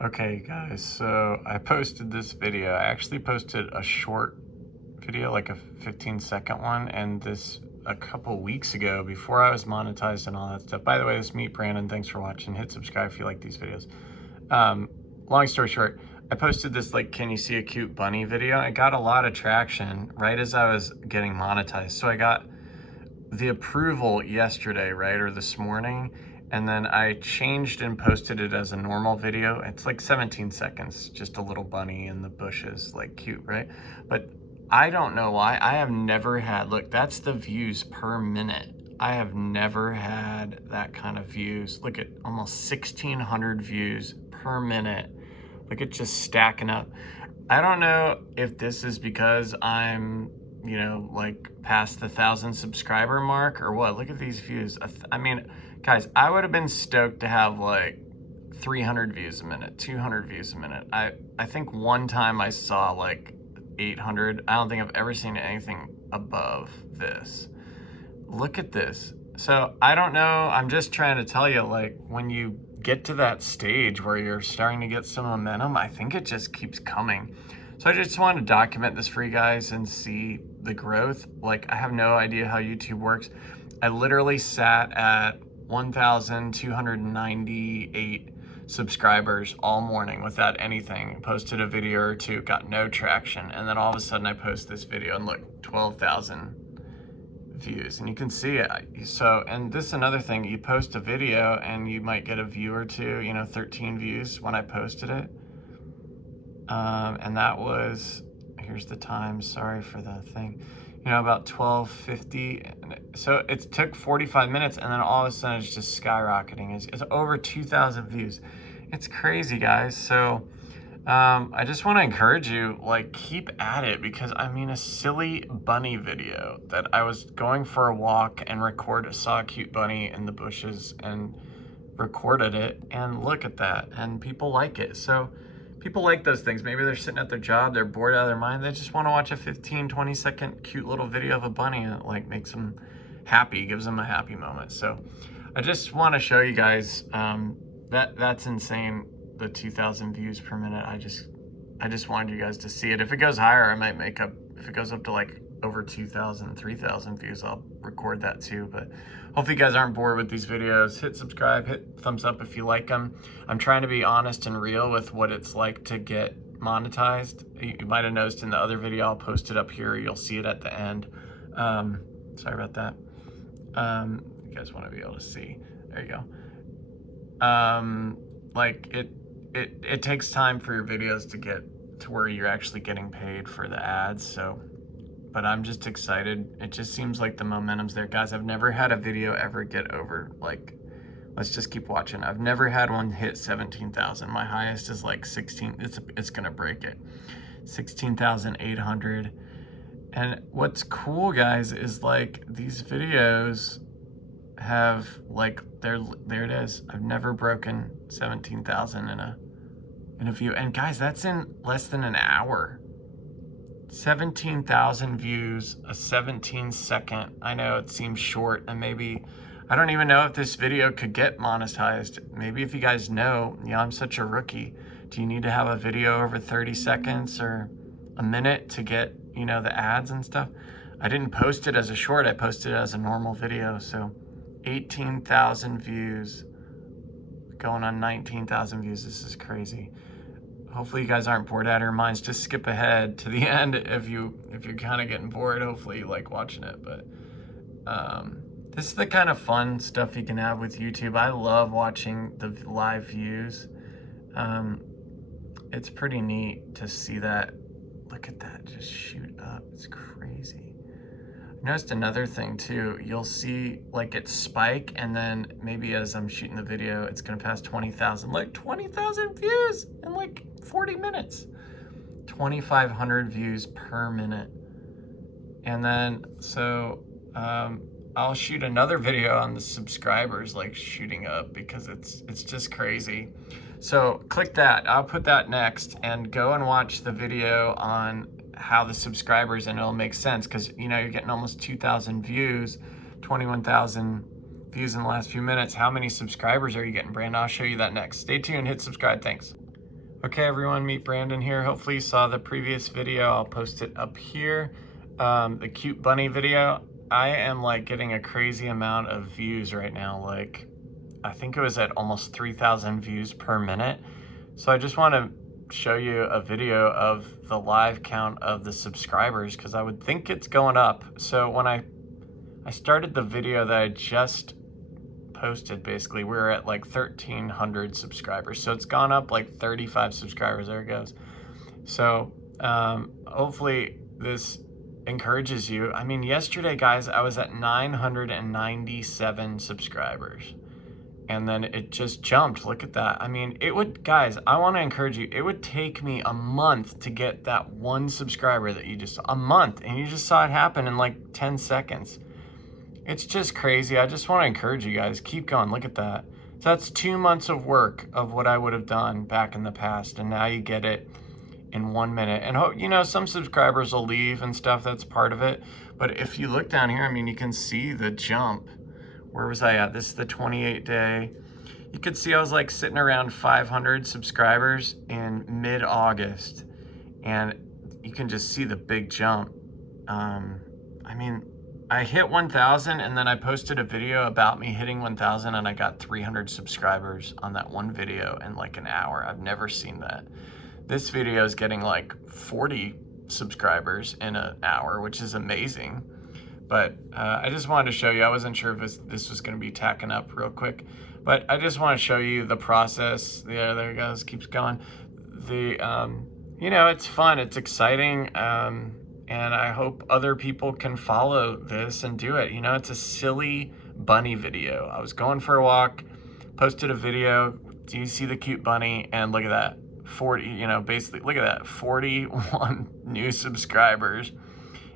Okay guys, so I posted this video. I actually posted a short video, like a 15-second one, and this a couple weeks ago before I was monetized and all that stuff. By the way, this is me, Brandon. Thanks for watching. Hit subscribe if you like these videos. Long story short, I posted this like, can you see a cute bunny video? I got a lot of traction right as I was getting monetized. So I got the approval yesterday, right, or this morning, and then I changed and posted it as a normal video. It's like 17 seconds, just a little bunny in the bushes, like cute, right? But I don't know why. I have never had, look, that's the views per minute. I have never had that kind of views. Look at almost 1,600 views per minute. Look at just stacking up. I don't know if this is because I'm, like past the 1,000 subscriber mark or what. Look at these views. I mean, guys, I would have been stoked to have like 300 views a minute, 200 views a minute. I think one time I saw like 800. I don't think I've ever seen anything above this. Look at this. So I don't know. I'm just trying to tell you, like, when you get to that stage where you're starting to get some momentum, I think it just keeps coming. So I just wanted to document this for you guys and see the growth. Like, I have no idea how YouTube works. I literally sat at 1,298 subscribers all morning without anything. Posted a video or two, got no traction. And then all of a sudden I post this video and look, 12,000 views, and you can see it. So, and this is another thing, you post a video and you might get a view or two, 13 views when I posted it. And that was, here's the time, sorry for the thing, about 12:50. So it took 45 minutes, and then all of a sudden it's just skyrocketing. It's over 2,000 views. It's crazy, guys. So I just want to encourage you, like, keep at it, because I mean, a silly bunny video that I was going for a walk and saw a cute bunny in the bushes and recorded it, and look at that, and people like it. So people like those things. Maybe they're sitting at their job, they're bored out of their mind, they just want to watch a 15-20 second cute little video of a bunny, and it like makes them happy, gives them a happy moment. So I just want to show you guys that's insane, the 2,000 views per minute. I just wanted you guys to see it. If it goes higher, I might if it goes up to like over 2,000, 3,000 views, I'll record that too. But hopefully you guys aren't bored with these videos. Hit subscribe, hit thumbs up if you like them. I'm trying to be honest and real with what it's like to get monetized. You might have noticed in the other video, I'll post it up here. You'll see it at the end. Sorry about that. You guys want to be able to see. There you go. Like it takes time for your videos to get to where you're actually getting paid for the ads. So, but I'm just excited. It just seems like the momentum's there. Guys, I've never had a video ever get over, like, let's just keep watching. I've never had one hit 17,000. My highest is like 16. It's gonna break it. 16,800. And what's cool, guys, is like these videos have like, there it is. I've never broken 17,000 in a view. And guys, that's in less than an hour. 17,000 views, a 17-second. I know it seems short, and maybe, I don't even know if this video could get monetized. Maybe if you guys know, I'm such a rookie. Do you need to have a video over 30 seconds or a minute to get, the ads and stuff? I didn't post it as a short, I posted it as a normal video. So 18,000 views, going on 19,000 views. This is crazy. Hopefully you guys aren't bored out of your minds. Just skip ahead to the end if you're kind of getting bored. Hopefully you like watching it. But this is the kind of fun stuff you can have with YouTube. I love watching the live views. It's pretty neat to see that. Look at that, just shoot up. It's crazy. I noticed another thing too. You'll see like it spike, and then maybe as I'm shooting the video, it's gonna pass 20,000. Like 20,000 views in like 40 minutes. 2,500 views per minute. And then, so I'll shoot another video on the subscribers like shooting up, because it's just crazy. So click that, I'll put that next, and go and watch the video on how the subscribers, and it'll make sense, because you're getting almost 2,000 views, 21,000 views in the last few minutes. How many subscribers are you getting, Brandon? I'll show you that next. Stay tuned, hit subscribe, thanks. Okay everyone, meet Brandon here. Hopefully you saw the previous video. I'll post it up here. The cute bunny video. I am like getting a crazy amount of views right now. Like I think it was at almost 3,000 views per minute. So I just want to show you a video of the live count of the subscribers because I would think it's going up. So when I started the video that I just posted, basically we were at like 1,300 subscribers, so it's gone up like 35 subscribers. There it goes. So hopefully this encourages you. I mean, yesterday guys, I was at 997 subscribers and then it just jumped. Look at that. I mean, it would, guys, I want to encourage you, it would take me a month to get that one subscriber that you just, a month, and you just saw it happen in like 10 seconds. It's just crazy. I just want to encourage you guys, keep going. Look at that. So that's 2 months of work of what I would have done back in the past, and now you get it in 1 minute. And you know, some subscribers will leave and stuff, that's part of it. But if you look down here, I mean, you can see the jump. Where was I at? This is the 28 day. You could see I was like sitting around 500 subscribers in mid-August, and you can just see the big jump. I mean, I hit 1,000 and then I posted a video about me hitting 1,000 and I got 300 subscribers on that one video in like an hour. I've never seen that. This video is getting like 40 subscribers in an hour, which is amazing. But I just wanted to show you, I wasn't sure if this was gonna be tacking up real quick, but I just wanna show you the process. Yeah, there it goes, keeps going. You know, it's fun, it's exciting. And I hope other people can follow this and do it. You know, it's a silly bunny video. I was going for a walk, posted a video. Do you see the cute bunny? And look at that, 40, you know, basically, look at that, 41 new subscribers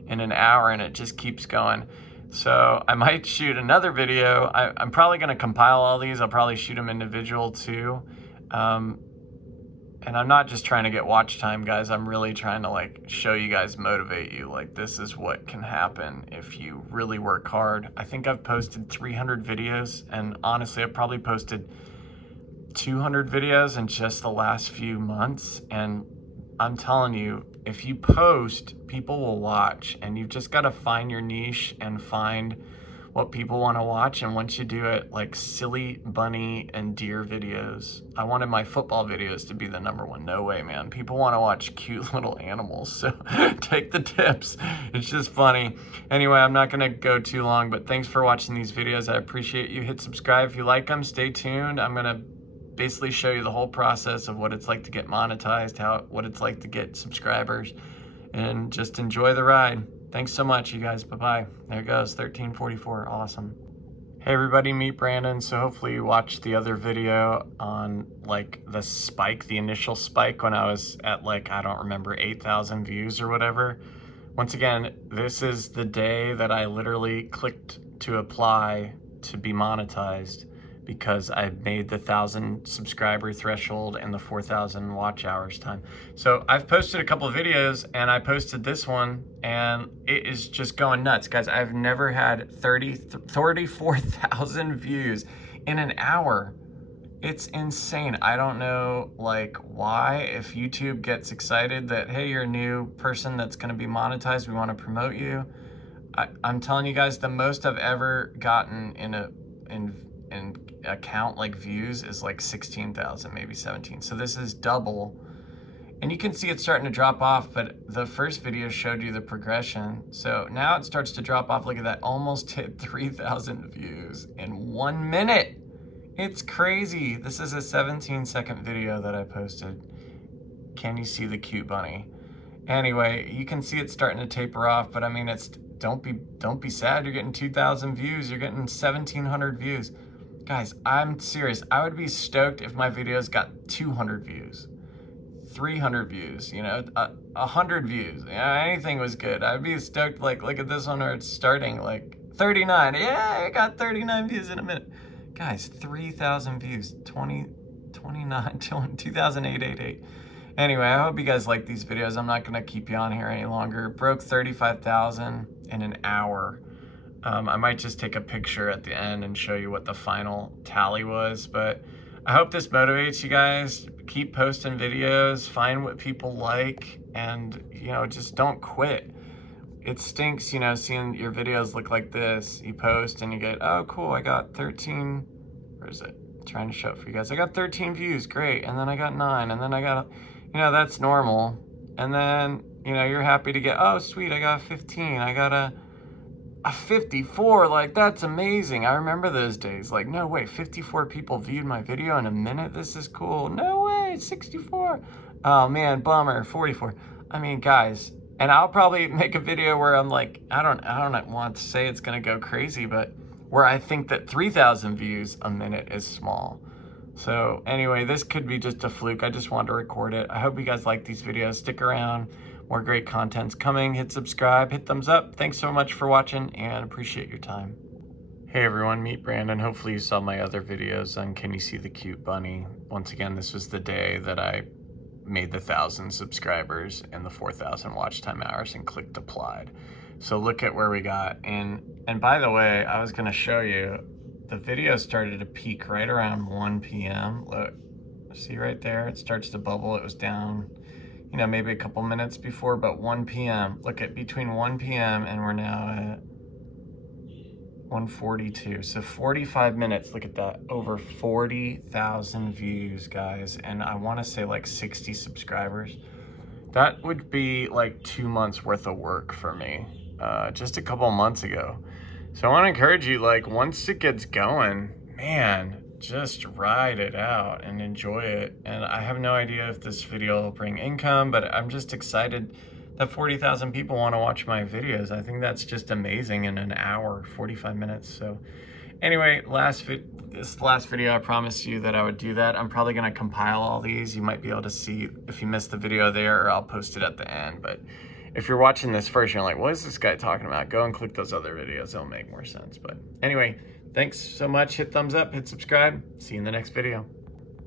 in an hour, and it just keeps going. So I might shoot another video. I'm probably gonna compile all these. I'll probably shoot them individual too. And I'm not just trying to get watch time, guys. I'm really trying to like show you guys, motivate you. Like, this is what can happen if you really work hard. I think I've posted 300 videos, and honestly, I've probably posted 200 videos in just the last few months. And I'm telling you, if you post, people will watch, and you've just got to find your niche and find what people want to watch. And once you do it, like silly bunny and deer videos. I wanted my football videos to be the #1. No way, man. People want to watch cute little animals, so take the tips. It's just funny. Anyway, I'm not gonna go too long, but thanks for watching these videos. I appreciate you. Hit subscribe if you like them. Stay tuned. I'm gonna basically show you the whole process of what it's like to get monetized, what it's like to get subscribers, and just enjoy the ride. Thanks so much, you guys. Bye-bye. There it goes, 1344. Awesome. Hey everybody, meet Brandon. So hopefully you watched the other video on like the spike, the initial spike when I was at like, I don't remember, 8,000 views or whatever. Once again, this is the day that I literally clicked to apply to be monetized, because I made the 1,000 subscriber threshold and the 4,000 watch hours time. So I've posted a couple of videos, and I posted this one, and it is just going nuts. Guys, I've never had 34,000 views in an hour. It's insane. I don't know like why, if YouTube gets excited that, hey, you're a new person that's gonna be monetized, we wanna promote you. I'm telling you guys, the most I've ever gotten in account like views is like 16,000, maybe 17. So this is double, and you can see it's starting to drop off, but the first video showed you the progression. So now it starts to drop off. Look at that, almost hit 3,000 views in 1 minute. It's crazy. This is a 17-second video that I posted. Can you see the cute bunny? Anyway, you can see it's starting to taper off, but I mean, don't be sad. You're getting 2,000 views. You're getting 1,700 views. Guys, I'm serious. I would be stoked if my videos got 200 views, 300 views, you know, 100 views. Yeah, anything was good. I'd be stoked. Like, look at this one where it's starting like 39. Yeah, I got 39 views in a minute. Guys, 3,000 views, 2,888. Anyway, I hope you guys like these videos. I'm not gonna keep you on here any longer. Broke 35,000 in an hour. I might just take a picture at the end and show you what the final tally was, but I hope this motivates you guys. keep posting videos, find what people like, and, you know, just don't quit. It stinks, you know, seeing your videos look like this. You post and you get, oh, cool, I got 13, where is it? I'm trying to show it for you guys. I got 13 views, great. And then I got 9, and then I got, you know, that's normal. And then, you know, you're happy to get, oh, sweet, I got 15. I got a 54, like, that's amazing. I remember those days. Like, no way, 54 people viewed my video in a minute. This is cool. No way, 64. Oh man, bummer, 44. I mean, guys, and I'll probably make a video where I'm like, I don't want to say it's gonna go crazy, but where I think that 3,000 views a minute is small. So anyway, this could be just a fluke. I just wanted to record it. I hope you guys like these videos. Stick around. More great content's coming. Hit subscribe, hit thumbs up. Thanks so much for watching and appreciate your time. Hey everyone, meet Brandon. Hopefully you saw my other videos on Can You See the Cute Bunny? Once again, this was the day that I made the 1,000 subscribers and the 4,000 watch time hours and clicked applied. So look at where we got. And by the way, I was gonna show you, the video started to peak right around 1 p.m. Look, see right there, it starts to bubble. It was down, you know, maybe a couple minutes before, but 1 p.m. Look at between 1 p.m. and we're now at 1:42. So 45 minutes, look at that. Over 40,000 views, guys. And I want to say like 60 subscribers. That would be like 2 months worth of work for me, just a couple months ago. So I want to encourage you, like, once it gets going, man, just ride it out and enjoy it. And I have no idea if this video will bring income, but I'm just excited that 40,000 people want to watch my videos. I think that's just amazing in an hour, 45 minutes. So anyway, this last video, I promised you that I would do that. I'm probably going to compile all these. You might be able to see if you missed the video there, or I'll post it at the end. But if you're watching this first, you're like, what is this guy talking about? Go and click those other videos. They'll make more sense. But anyway, thanks so much. Hit thumbs up, hit subscribe. See you in the next video.